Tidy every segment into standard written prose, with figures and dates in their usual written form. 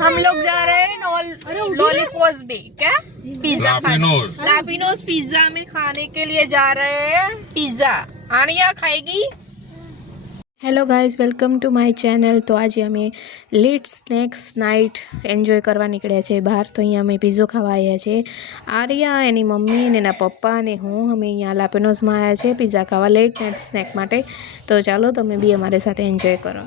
हम लोग जा रहे हैं लॉलीपॉप भी क्या पिज्जा लापिनोज पिज्जा में खाने के लिए जा रहे हैं पिज्जा आनिया खाएगी। Hello guys welcome to my channel. તો આજે અમે લેટ સ્નેક્સ નાઇટ એન્જોય કરવા નીકળ્યા છે બહાર। તો અહીંયા અમે પિઝ્ઝો ખાવા આવ્યા છે। આર્યા એની મમ્મી ને એના પપ્પા અને હું અમે અહીંયા લાપિનોઝમાં આવ્યા છે પિઝા ખાવા લેટ નાઇટ સ્નેક માટે। તો ચાલો તમે બી અમારી સાથે એન્જોય કરો।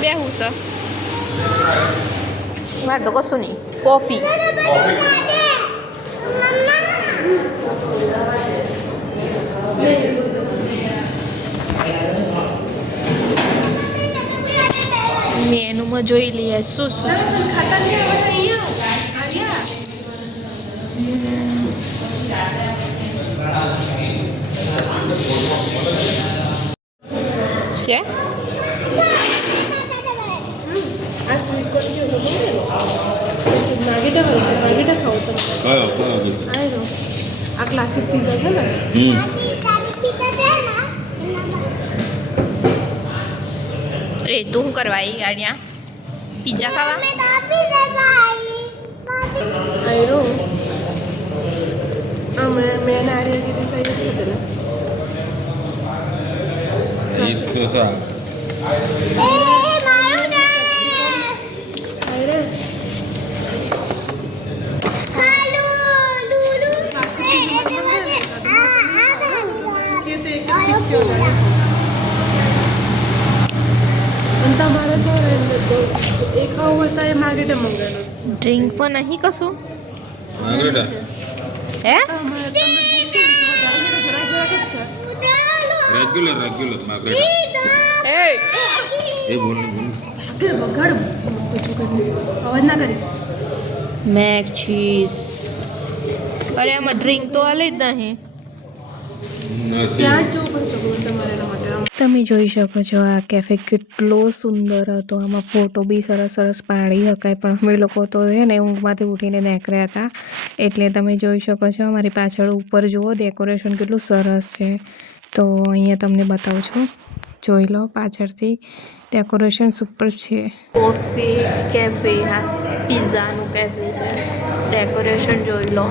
બેહું છે મારે તો કશું નહીં કોફી મેનુમાં જોઈ લઈએ શું શું છે। स्वीट कॉर्न के लोगों ने मार्गेटा खाओ तो आए रो आ क्लासिक पिज्जा है ना ए तू करवाई आनिया पिज्जा खावा आए रो मैं नारियल की डिसाइड कर देना इसको सा ड्रिंक पर नहीं कसो है रेगुलर ए बोल मैक चीज अरे हम ड्रिंक तो आले જ નહીં। તમે જોઈ શકો છો આ કેફે કેટલો સુંદર હતો। આમાં ફોટો બી સરસ સરસ પાડી શકાય પણ અમે લોકો તો છે ને ઊંઘમાંથી ઉઠીને નીકળ્યા હતા એટલે તમે જોઈ શકો છો અમારી પાછળ ઉપર જુઓ ડેકોરેશન કેટલું સરસ છે। તો અહીંયા તમને બતાવું છું જોઈ લો પાછળથી ડેકોરેશન સુપર છે। કોફી કેફે હા પિઝાનું કેફે છે ડેકોરેશન જોઈ લો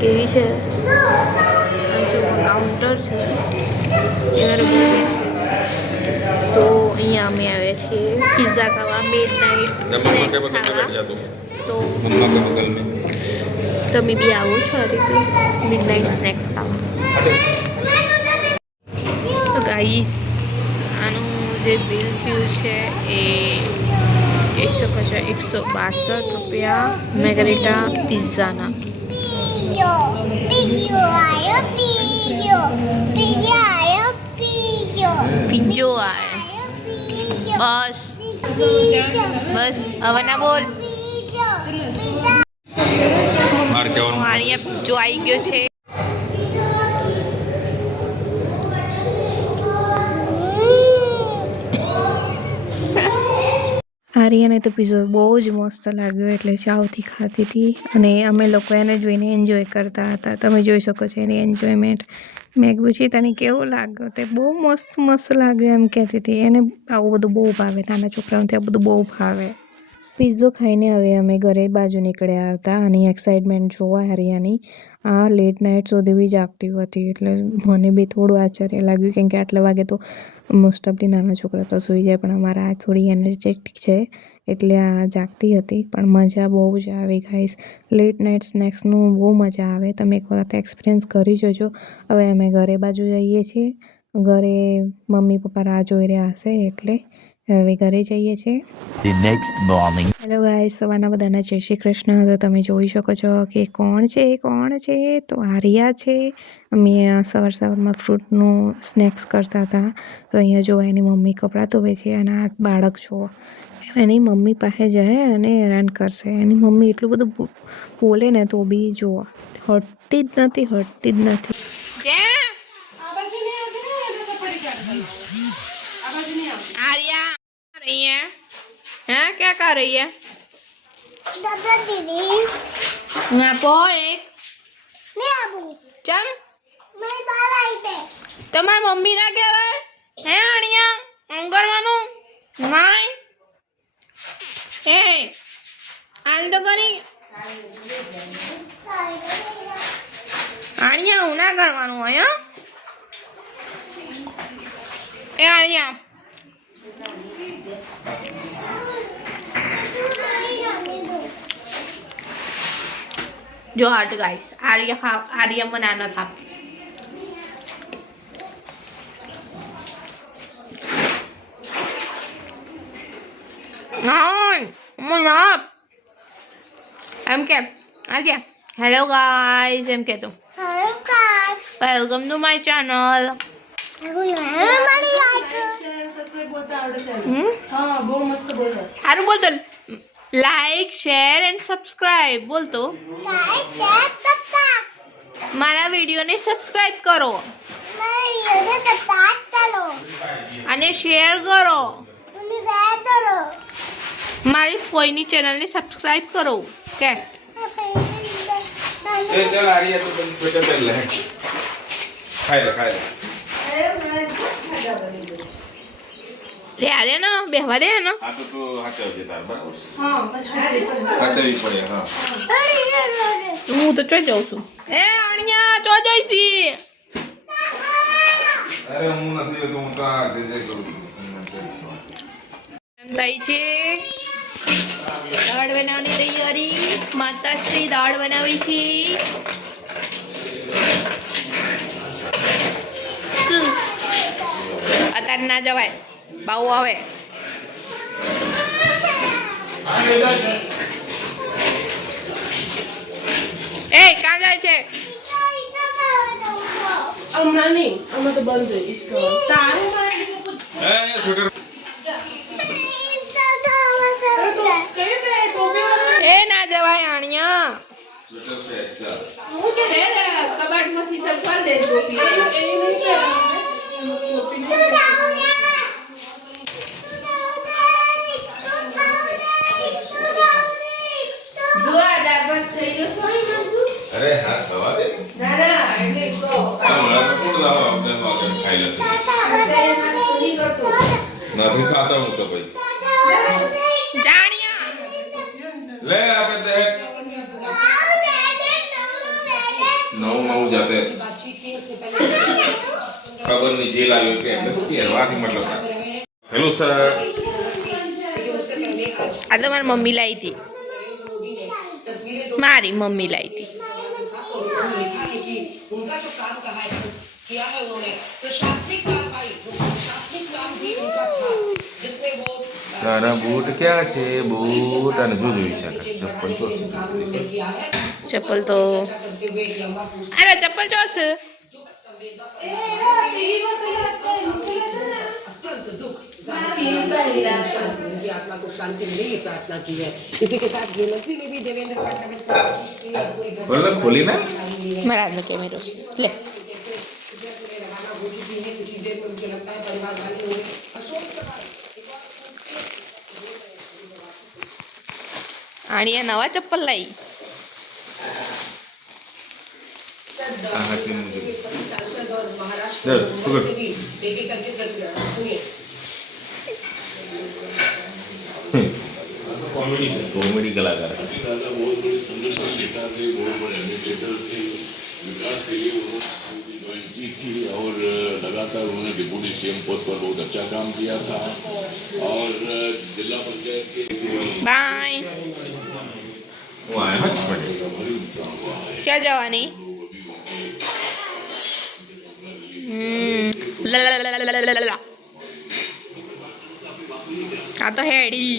કેવી છે। કાઉન્ટર છે તો અહીંયા અમે આવ્યા છીએ પિઝા ખાવા મિડનાઇટ સ્નેક્સ ખાવા। તો તમે બી આવો છો આ રીતે મિડનાઇટ સ્નેક્સ ખાવા। તો ગાઈસ આનું જે બિલ થયું છે એ જોઈ શકો છો 162 રૂપિયા મેગરેટા પિઝાના। पिज्जो आए बस बस अब ना बोल मारिया पिज्जो आई गयो छे। આર્યાને તો પીઝો બહુ જ મસ્ત લાગ્યો એટલે ચાવથી ખાતી હતી અને અમે લોકો એને જોઈને એન્જોય કરતા હતા। તમે જોઈ શકો છો એની એન્જોયમેન્ટ। મેં પૂછી તને કેવું લાગ્યો તે બહુ મસ્ત લાગ્યો એમ કહેતી હતી। એને આવું બધું બહુ ભાવે નાના છોકરાઓને આ બધું બહુ ભાવે। પિઝ્ઝો ખાઈને હવે અમે ઘરે બાજુ નીકળ્યા હતા અને એક્સાઇટમેન્ટ જોવા આર્યાની આ લેટ નાઇટ સુધી બી જાગતી હતી એટલે મને બી થોડું આશ્ચર્ય લાગ્યું કેમ કે આટલા વાગે તો મોસ્ટ ઓફલી નાના છોકરા તો સૂઈ જાય પણ અમારા આ થોડી એનર્જેટિક છે એટલે આ જાગતી હતી પણ મજા બહુ જ આવી ગાઈસ। લેટ નાઇટ સ્નેક્સનું બહુ મજા આવે તમે એક વખત એક્સપિરિયન્સ કરી જોજો। હવે અમે ઘરે બાજુ જઈએ છીએ ઘરે મમ્મી પપ્પા રાહ જોઈ રહ્યા હશે એટલે હવે ઘરે જઈએ છીએ। હેલો ગાઈસ સવારના બધાના જય શ્રી કૃષ્ણ। તો તમે જોઈ શકો છો કે કોણ છે તો આર્યા છે। અમે સવારમાં ફ્રૂટનું સ્નેક્સ કરતા હતા તો અહીંયા જો એની મમ્મી કપડાં ધોવે છે અને આ બાળક જુઓ એની મમ્મી પાસે જાય અને હેરાન કરશે। એની મમ્મી એટલું બધું બોલે ને તો બી જુઓ હટતી જ નથી। आर्या रही है? हाँ क्या कर रही है? दादा दीदी ના પો એક ચમ તમારી મમ્મી ના કહેવાય હે અણિયા આમ કરવાનું નાય એ હાલ તો કરી અણિયા હું ના કરવાનું હોય એ અણિયા જો હટ ગાઈસ આર્ય બનાનો થાપ Ngon, manap. Em kêu, kìa. Hello guys, em kêu તું. Hello guys. Welcome to my channel. સારું બોલ તો લાઈક શેર એન્ડ સબસ્ક્રાઇબ બોલ તો મારા વિડીયોને સબસ્ક્રાઇબ કરો અને શેર કરો મારી ફોઈની ચેનલને સબસ્ક્રાઇબ કરો કે चल आ रही है तो बेटा कर ले खाए રે આરે ના બેહવા દે ને आ तो हाथ आवजे तार बराबर हां हाथवी પડે હા હું તો ચો જાઉં છું એ અણિયા ચો જઈસી અરે હું નથી તો હું તો જે કરું એમ થાય છે દાળ બનાવવાની તૈયારી માતાશ્રી દાળ બનાવી છે શું અત્યારે ના જવાય બાઉ આવે એ કાં જાય છે હમણાં નહીં હમણાં તો બંધ હોય ઈસકો તારું મારી એ સ્વેટર એ ના જવાય આણિયા સ્વેટર છે કબાટમાંથી ચપ્પલ દે ટોપી અરે હા ખવા દે હમણાં તો કોણ દાવ આપણે વાગર ખાઈ લેશે નથી ખાતા હું તો ભાઈ જાણિયા લે આ દે નવું જાતે ખબર નહીં જેલ આવ્યો કે એમને તો પહેરવાથી મતલબ હેલો સર આ તો મારી મમ્મી લાવી હતી મારી મમ્મી લાવી હતી उनका जो काम कहा है किया है उन्होंने प्रशासनिक कार्रवाई प्रशासनिक काम भी उनका था जिसमें वो તારા બૂટ ક્યાં છે બૂટ અને જો જોઈ શકે ચપ્પલ તો काम उन्होंने किया है ચપ્પલ તો करते हुए एक लंबा पूछ અરે ચપ્પલ ચોસ अत्यंत दुख उनकी आत्मा को शांति मिले ये प्रार्थना की है इसी के साथ गृहमंत्री ने भी देवेंद्र फडणवीस को पूरी બોલો ખોલી ના મારા હાથનો કેમેરો લે रवाना हो चुकी है कुछ देर में मुझे लगता है परिवार वाले होंगे अशोक આણિયા નવા ચપ્પલ લાવી આ હાથની મુજબ सांसद और महाराष्ट्र चल, पकड़। से भी एक एक करके प्रतिक्रिया सुनिए કોમેડી કલાકાર दादा बहुत बड़े संगठन नेता थे बहुत बड़े एजुकेटर थे विकास के लिए उन्होंने ज्वाइन की थी और लगातार उन्होंने डिप्टी सीएम पद पर बहुत अच्छा काम किया था और जिला पंचायत के બાય હું આવ્યો જ પડે ક્યાં જવાની લા લા લા લા લા લા લા. આ તો હેડી